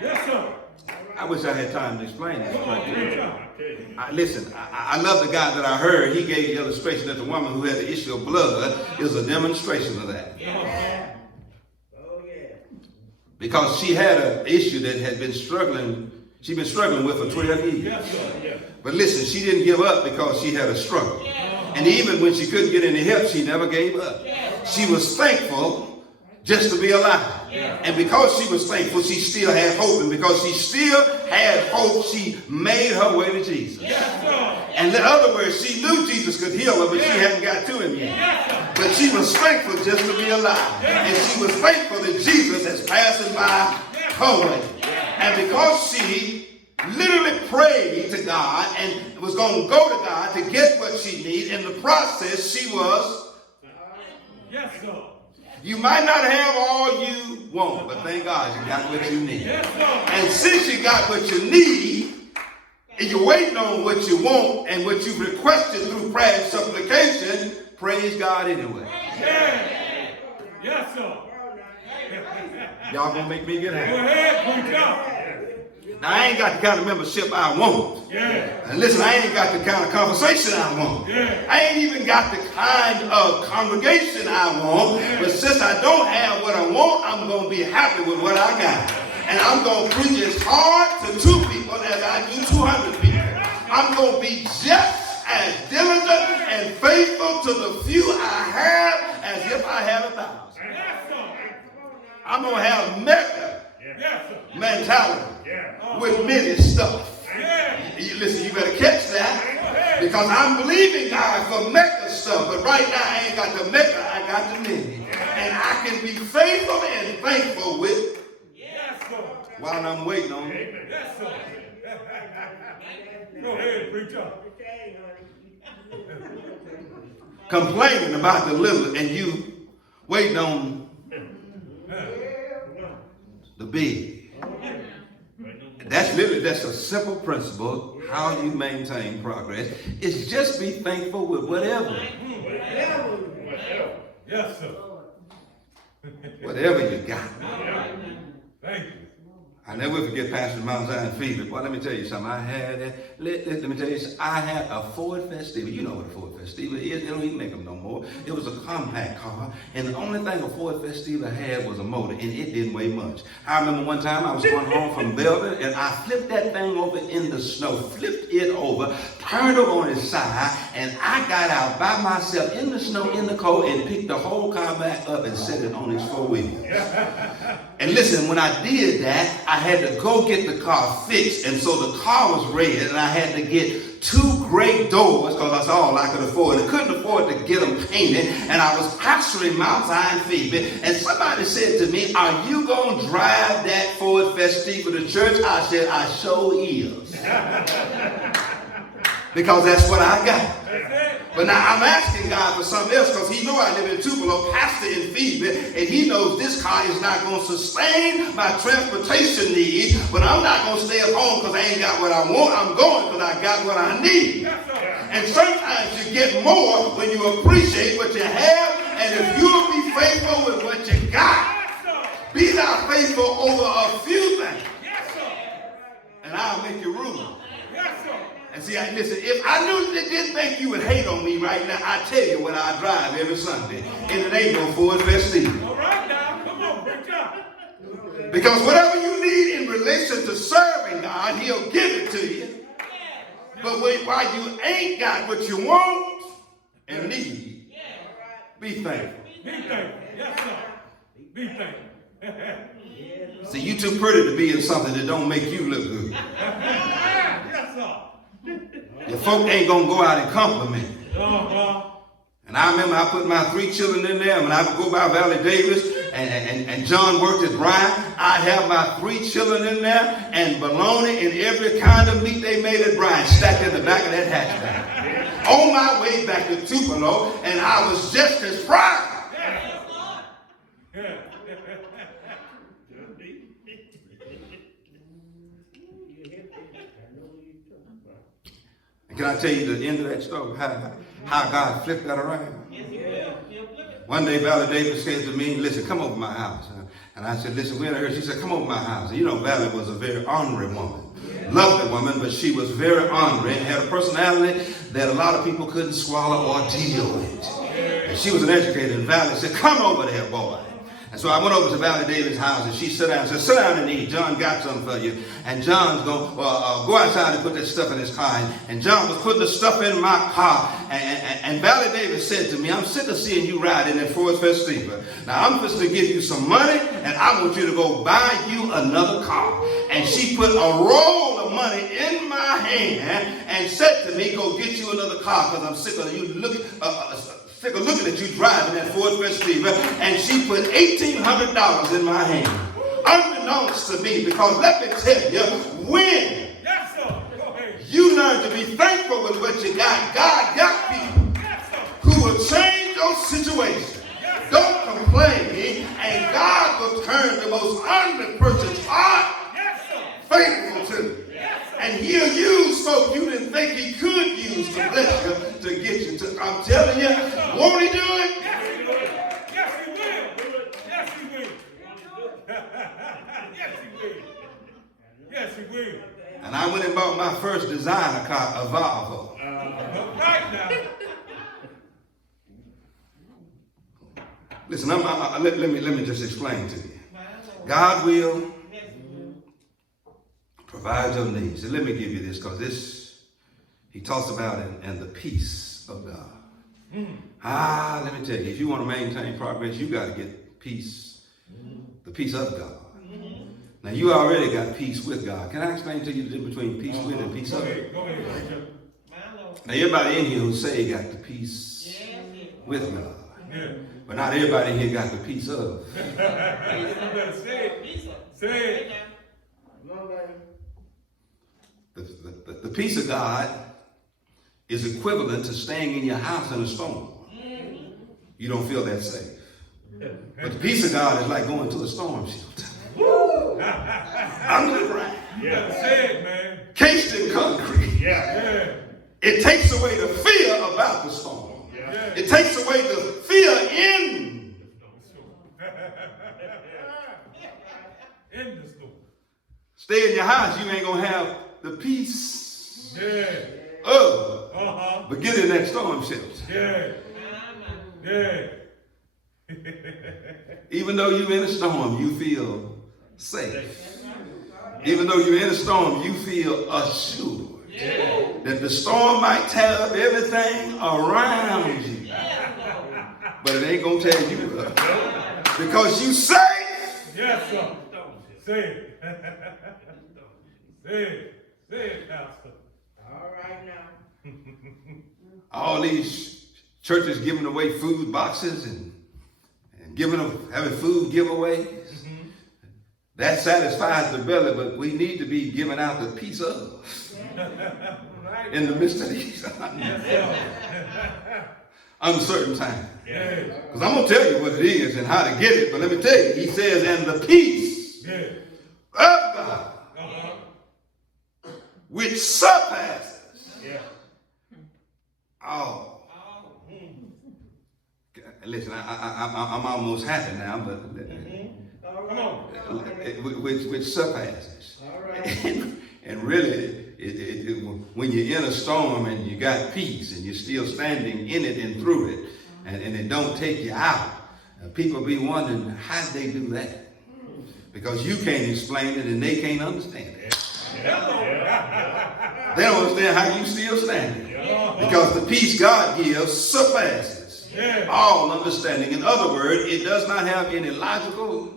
Yes, sir. I wish I had time to explain this. Listen, I love the guy that I heard. He gave the illustration that the woman who had the issue of blood is a demonstration of that. Because she had an issue that had been struggling. She'd been struggling with for 12 years. Yes, sir. But listen, she didn't give up because she had a struggle. And even when she couldn't get any help, she never gave up. She was thankful just to be alive. And because she was thankful, she still had hope. And because she still had hope, she made her way to Jesus. And in other words, she knew Jesus could heal her, but she hadn't got to him yet. But she was thankful just to be alive. And she was thankful that Jesus is passing by her way. And because she literally prayed to God and was going to go to God to get what she needed, in the process, she was. Yes, sir. You might not have all you want, but thank God you got what you need. Yes, sir. And since you got what you need, and you're waiting on what you want and what you've requested through prayer and supplication, praise God anyway. Yeah. Yes, sir. Y'all gonna make me get Go happy. ahead, preach out. Now, I ain't got the kind of membership I want. Yeah. And listen, I ain't got the kind of conversation I want. Yeah. I ain't even got the kind of congregation I want. But since I don't have what I want, I'm going to be happy with what I got. And I'm going to preach as hard to 2 people as I do 200 people. I'm going to be just as diligent and faithful to the few I have as if I had 1,000. I'm going to have mega mentality with many stuff. Listen, you better catch that because I'm believing God for mega stuff, but right now I ain't got the mega, I got the many. And I can be faithful and thankful with while I'm waiting on it. Yes, sir. Go ahead, preach out. Complaining about the little and you waiting on the big. That's a simple principle. How you maintain progress is just be thankful with whatever. Yes, sir. Whatever you got. Thank you. I never forget Pastor Mount Zion Fever. Well, let me tell you something. I had a Ford Festiva. You know what a Ford Festiva is. They don't even make them no more. It was a compact car. And the only thing a Ford Festiva had was a motor. And it didn't weigh much. I remember one time I was going home from Belgium. And I flipped that thing over in the snow. Flipped it over. Turned it on its side. And I got out by myself in the snow, in the cold. And picked the whole car back up and set it on its 4 wheels. And listen, when I did that, I had to go get the car fixed. And so the car was red, and I had to get 2 gray doors because that's all I could afford. I couldn't afford to get them painted. And I was pastoring Mount Zion Phoebe. And somebody said to me, are you going to drive that Ford Festiva to church? I said, I sure is. Because that's what I got. But now I'm asking God for something else because he knows I live in Tupelo, pastor in Phoebe, and he knows this car is not going to sustain my transportation needs, but I'm not going to stay at home because I ain't got what I want. I'm going because I got what I need. And sometimes you get more when you appreciate what you have, and if you'll be be faithful with what you got. Be thou faithful over a few things. And I'll make you rule. And see, listen, if I knew they didn't think you would hate on me right now, I tell you what I drive every Sunday. And it ain't no Ford Festiva. All right now, come on, preach up. Because whatever you need in relation to serving God, he'll give it to you. But while you ain't got what you want and need, be thankful. Be thankful. Yes, sir. Be thankful. See, you too pretty to be in something that don't make you look good. Yes, sir. Your folk ain't going to go out and compliment you. Uh-huh. And I remember I put my 3 children in there. When I would go by Valley Davis and John worked at Bryant, I'd have my 3 children in there and bologna and every kind of meat they made at Bryant stacked in the back of that hatchback. On my way back to Tupelo, and I was just as proud. And can I tell you the end of that story? How God flipped that around? One day, Valley Davis said to me, listen, come over my house. And I said, listen, we're in her. She said, come over my house. You know, Valley was a very ornery woman. Lovely woman, but she was very ornery and had a personality that a lot of people couldn't swallow or deal with. And she was an educator, and Valley said, come over there, boy. And so I went over to Valley Davis' house, and she sat down and said, sit down and eat. John got something for you. And John's going to go outside and put that stuff in his car. And John was putting the stuff in my car. And Valley Davis said to me, I'm sick of seeing you ride in that Ford Festiva. Now, I'm just to give you some money, and I want you to go buy you another car. And she put a roll of money in my hand and said to me, go get you another car, because I'm sick of you looking at you driving that Ford Festiva. And she put $1,800 in my hand, unbeknownst to me, because let me tell you, when you learn to be thankful with what you got, God got people who will change your situation. Don't complain, and God will turn the most honored person's heart faithful to you. And he'll use folk you didn't think he could use to bless you, to get you to. I'm telling you, won't he do it? Yes, he will. Yes, he will. Yes, he will. Yes, he will. Yes, he will. And I went and bought my first designer car, a Volvo. Right now. Listen, let me just explain to you. God will provide your needs. And let me give you this, because this, he talks about it and the peace of God. Let me tell you, if you want to maintain progress, you got to get peace, the peace of God. Now, you already got peace with God. Can I explain to you the difference between peace with and peace of? Go ahead. Now, everybody in here who say got the peace with God. Yeah. But not everybody in here got the peace of. Say it. The peace of God is equivalent to staying in your house in a storm. You don't feel that safe. But the peace of God is like going to a storm shelter. Underground. Yeah. Say it, man. Cased in concrete. Yeah. It takes away the fear about the storm. Yeah. It takes away the fear in. In the storm. Stay in your house, you ain't going to have the peace Yeah. of. But get in that storm shelter. Yeah. Even though you're in a storm, you feel safe. Even though you're in a storm, you feel assured that the storm might tear up everything around you. But it ain't going to tear you up. Because you safe. Yes, sir. Say it. Say it, Pastor. All right now. All these churches giving away food boxes and having food giveaways. That satisfies the belly, but we need to be giving out the peace of in the midst of these uncertain times. Because I'm going to tell you what it is and how to get it, but let me tell you, he says, and the peace of God, which surpasses all. listen, I'm almost happy now, but Come on. which surpasses. All right. And really, when you're in a storm and you got peace and you're still standing in it and through it, and it don't take you out, people be wondering how they do that. Because you can't explain it and they can't understand it. They don't understand how you still standing. Because the peace God gives surpasses all understanding. In other words, it does not have any logical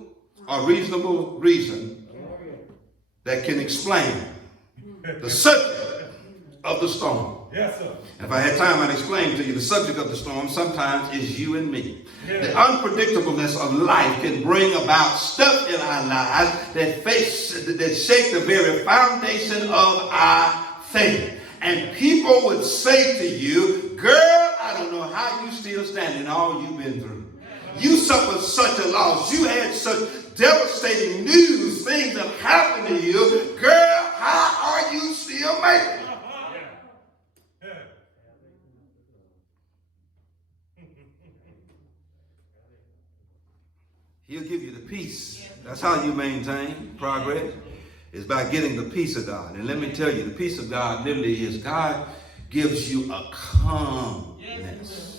or reasonable reason that can explain the subject of the storm. Yes, sir. If I had time, I'd explain to you the subject of the storm sometimes is you and me. The unpredictableness of life can bring about stuff in our lives that shake the very foundation of our faith. And people would say to you, girl, I don't know how you still standing all you've been through. You suffered such a loss. You had such devastating news. Things have happened to you. Girl, how are you still making it? He'll give you the peace. That's how you maintain progress, is by getting the peace of God. And let me tell you, the peace of God literally is God gives you a calmness.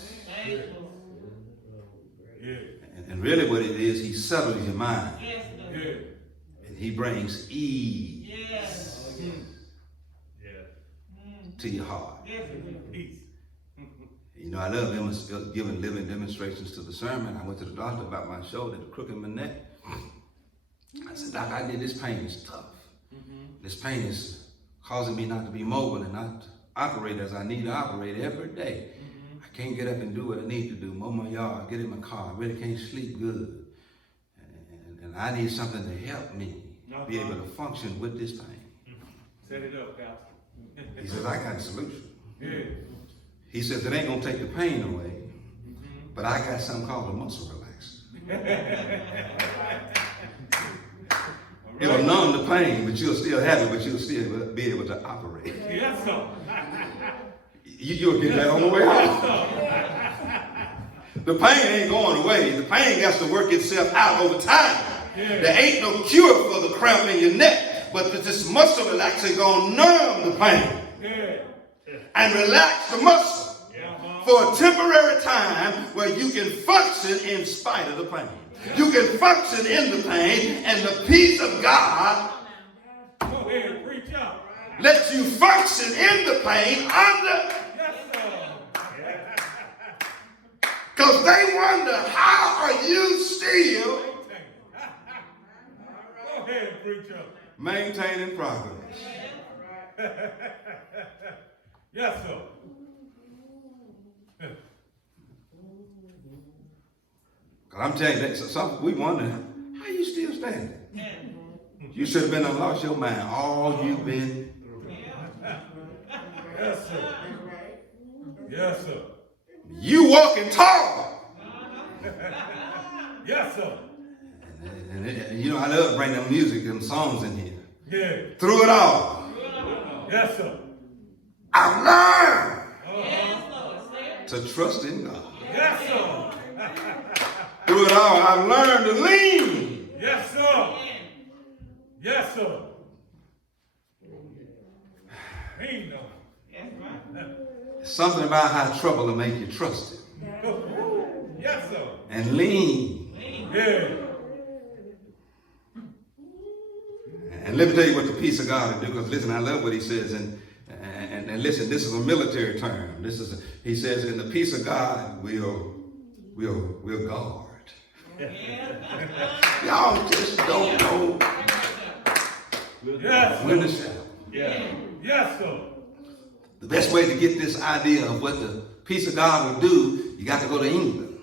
And really what it is, he settles your mind. And he brings ease to your heart. You know, I love giving living demonstrations to the sermon. I went to the doctor about my shoulder, the crook in my neck. I said, Doc, I did this pain is tough. This pain is causing me not to be mobile and not to operate as I need to operate every day. I can't get up and do what I need to do, mow my yard, get in my car. I really can't sleep good. And I need something to help me be able to function with this pain. Set it up, Pastor. He says, I got a solution. He says, it ain't going to take the pain away, but I got something called a muscle relaxer. It'll numb the pain, but you'll still have it, but you'll still be able to operate. Yes, sir. You'll get that on the way home. The pain ain't going away. The pain has to work itself out over time. There ain't no cure for the cramp in your neck, but this muscle relaxer going to numb the pain and relax the muscle for a temporary time where you can function in spite of the pain. You can function in the pain, and the peace of God lets you function in the pain under. Because they wonder, how are you still maintaining progress? Yes, sir. I'm telling you, we wonder, how you still standing? You should have been and lost your mind. All you've been. Yes, sir. Yes, sir. You walking tall. Yes, sir. And you know, I love bringing them music, them songs in here. Yeah. Through it all. Yes, sir. I've learned to trust in God. Yes, sir. Through it all, I've learned to lean. Yes, sir. Yes, sir. Lean on. Something about how trouble will make you trust it. Yes, sir. And lean. Yeah. And let me tell you what the peace of God will do. Because listen, I love what he says. And listen, this is a military term. He says, and the peace of God will guard. Y'all just don't know when to shout. Yeah. Yes, sir. The best way to get this idea of what the peace of God will do, you got to go to England.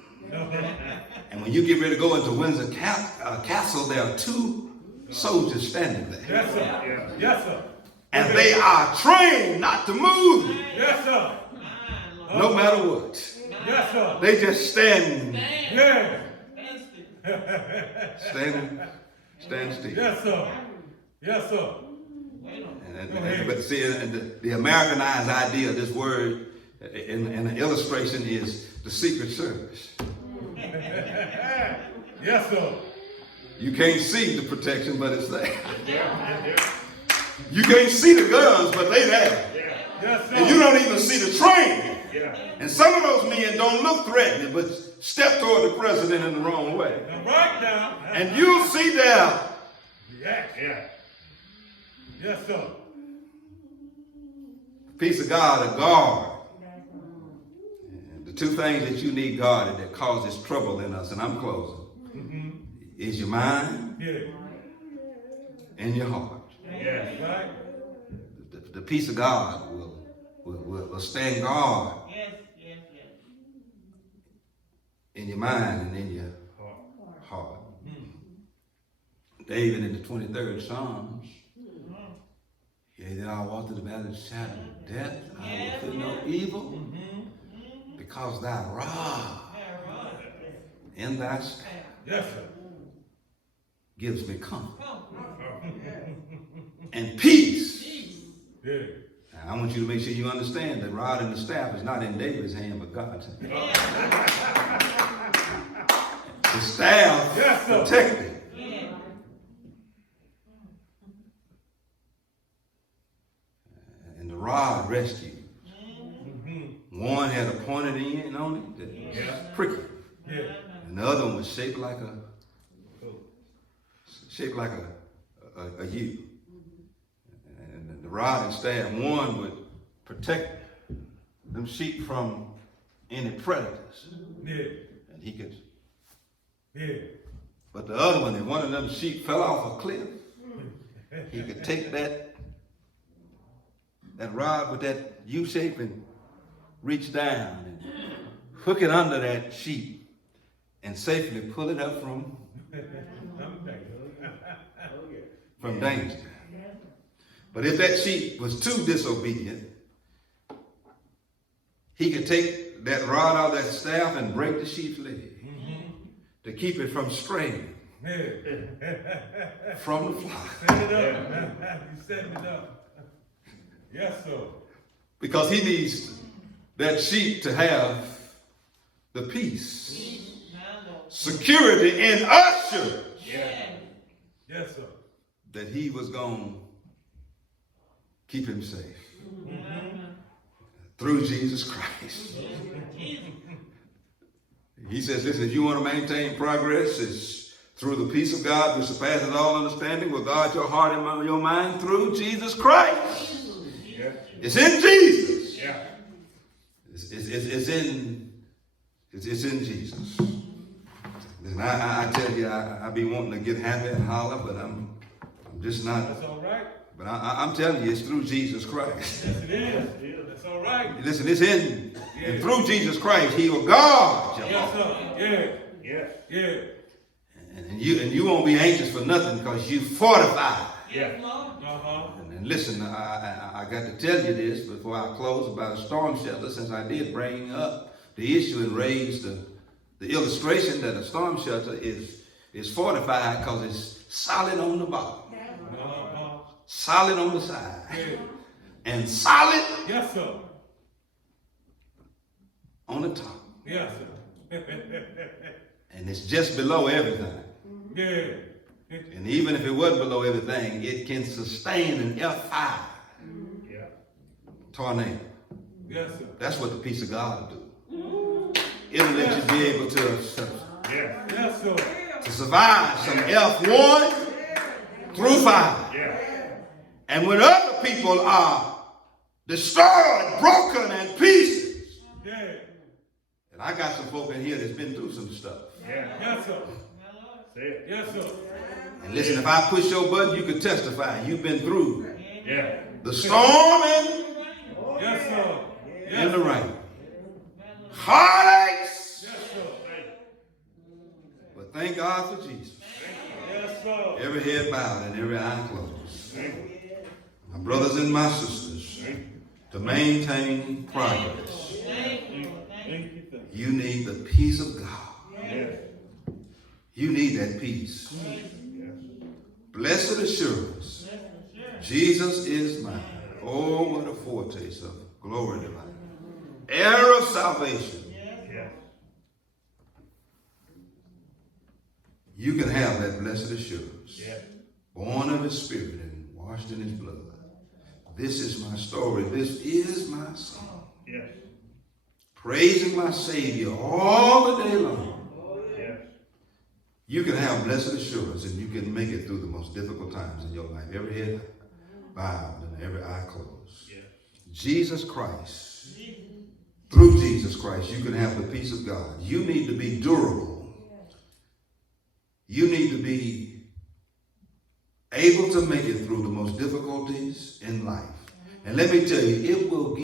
And when you get ready to go into Windsor Castle, there are two soldiers standing there. Yes, sir. Yes, sir. And they are trained not to move. Yes, sir. No matter what. Yes, sir. They just stand. Yeah. Stand still. Yes, sir. Yes, sir. But see, the Americanized idea of this word in an illustration is the Secret Service. Yes, sir. You can't see the protection, but it's there. Yeah. You can't see the guns, but they there. Yes, sir. And you don't even see the training. Yeah. And some of those men don't look threatening, but step toward the president in the wrong way. Right now. And you'll see there. Yeah. Yes, sir. Peace of God, a guard. And the two things that you need guarded that causes trouble in us, and I'm closing, is your mind and your heart. Yeah. Right. The peace of God will stand guard in your mind and in your heart. David in the 23rd Psalms, yea, that I walk through the valley of the shadow of death, I will fear no evil, because thy rod and thy staff gives me comfort and peace. Yeah. Now, I want you to make sure you understand the rod and the staff is not in David's hand, but God's hand. The staff protected. And the rod rescued. One had a pointed end on it that was prickly. And the other one was shaped like a U. And the rod and staff, one would protect them sheep from any predators. And he could. But the other one, if one of them sheep fell off a cliff, he could take that rod with that U shape and reach down and hook it under that sheep and safely pull it up from danger. But if that sheep was too disobedient, he could take that rod out of that staff and break the sheep's leg to keep it from straying from the flock. Set it up. You set it up. Yes, sir. Because he needs that sheep to have the peace, security, and assurance Yes, sir. that he was going to keep him safe through Jesus Christ. He says, listen, if you want to maintain progress, it's through the peace of God which surpasses all understanding, will guard your heart and your mind through Jesus Christ. It's in Jesus. It's in Jesus. Listen, I tell you, I be wanting to get happy and holler, but I'm just not. That's all right. But I'm telling you, it's through Jesus Christ. Yes, it is. That's all right. Listen, it's in and through Jesus Christ. He will guard your heart. Yes, sir. And you won't be anxious for nothing because you fortified. And listen, I got to tell you this before I close about a storm shelter, since I did bring up the issue and raise the illustration that a storm shelter is fortified because it's solid on the bottom, solid on the side, and solid on the top. Yes, sir. And it's just below everything. And even if it wasn't below everything, it can sustain an F5 tornado. Yes, sir. That's what the peace of God will do. It'll let you be able to survive some F1 through 5. And when other people are destroyed, broken, and pieces, and I got some folk in here that's been through some stuff. Yes, sir. Yes, sir. And listen, if I push your button, you can testify. You've been through the storm and the rain. Heartaches. But thank God for Jesus. Every head bowed and every eye closed. My brothers and my sisters, to maintain progress, you need the peace of God. You need that peace. Blessed assurance, Jesus is mine. Oh, what a foretaste of glory divine. Heir of salvation. You can have that blessed assurance. Yes. Born of his spirit and washed in his blood. This is my story. This is my song. Yes. Praising my Savior all the day long. Yes. You can have blessed assurance and you can make it through the most difficult times in your life. Every head bowed and every eye closed. Yes. Jesus Christ. Through Jesus Christ, you can have the peace of God. You need to be durable. You need to be able to make it through the most difficulties in life. And let me tell you, it will give